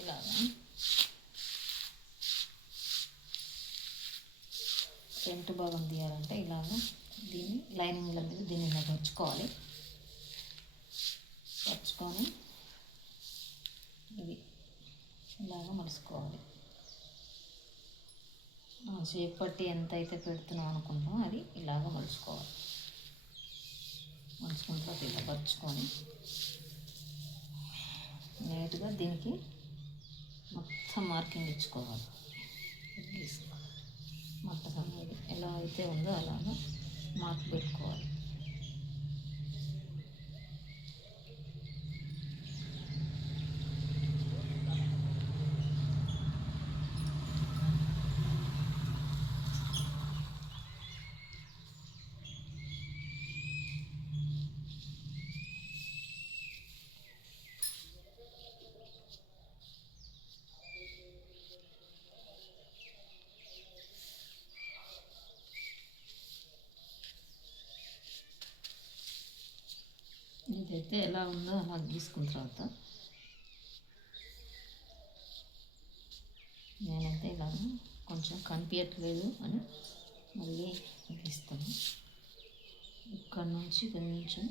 ఇలాగా ఫ్రంట్ భాగం తీయాలంటే ఇలాగా దీన్ని లైనింగ్ల మీద దీన్ని ఇలా పరుచుకోవాలి. పరుచుకొని ఇది ఇలాగ మలుసుకోవాలి. షేప్ పట్టి ఎంత అయితే పెడుతున్నాం అనుకుంటామో అది ఇలాగ మలుచుకోవాలి. మలుచుకున్న తర్వాత ఇలా పరుచుకొని నీట్గా దీనికి మొత్తం మార్కింగ్ ఇచ్చుకోవాలి. మొత్తం అనేది ఎలా అయితే ఉందో అలాగా మార్క్ పెట్టుకోవాలి. ఇదైతే ఎలా ఉందో అలా గీసుకున్న తర్వాత నేనైతే ఇలా కొంచెం కనిపించట్లేదు అని మళ్ళీ గీస్తాను. ఇక్కడ నుంచి కొంచెం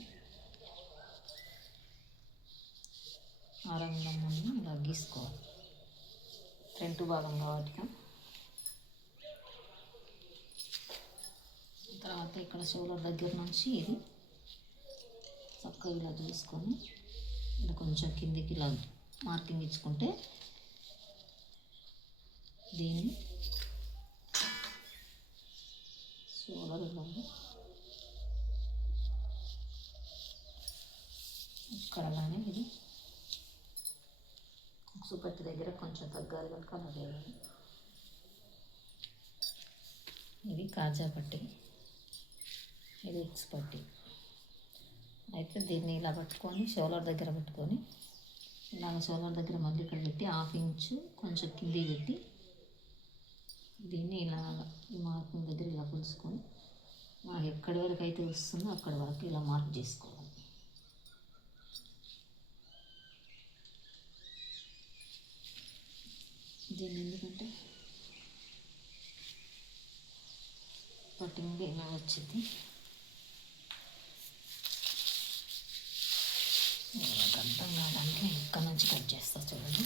ఆ రంగులన్నీ ఇలా గీసుకోవాలి. ఫ్రంట్ భాగం కాబట్టి తర్వాత ఇక్కడ షోల్డర్ దగ్గర నుంచి ఇది చక్కగా ఇలా తీసుకొని ఇలా కొంచెం కిందికి ఇలా మార్కింగ్ ఇచ్చుకుంటే దీన్ని షోల్డర్ ఇలా ఇక్కడ అలానే ఇది సుపత్తి దగ్గర కొంచెం తగ్గాలి కనుక అలా వేయాలి. ఇది కాజా పట్టి, ఇది ఎక్స్ పట్టి. అయితే దీన్ని ఇలా పట్టుకొని షోల్డర్ దగ్గర పెట్టుకొని ఇలాగ షోల్డర్ దగ్గర మళ్ళీ ఇక్కడ పెట్టి 1/2 ఇంచు కొంచెం కింది పెట్టి దీన్ని ఇలా ఈ మార్కింగ్ దగ్గర ఇలా కొలుసుకొని మనకి ఎక్కడి వరకు అయితే వస్తుందో అక్కడి వరకు ఇలా మార్క్ చేసుకోవాలి. దీన్ని ఎందుకంటే కటింగ్ ఇలా వచ్చింది. అర్థం కావడానికి ఇక్కడ నుంచి కట్ చేస్తా చూడండి.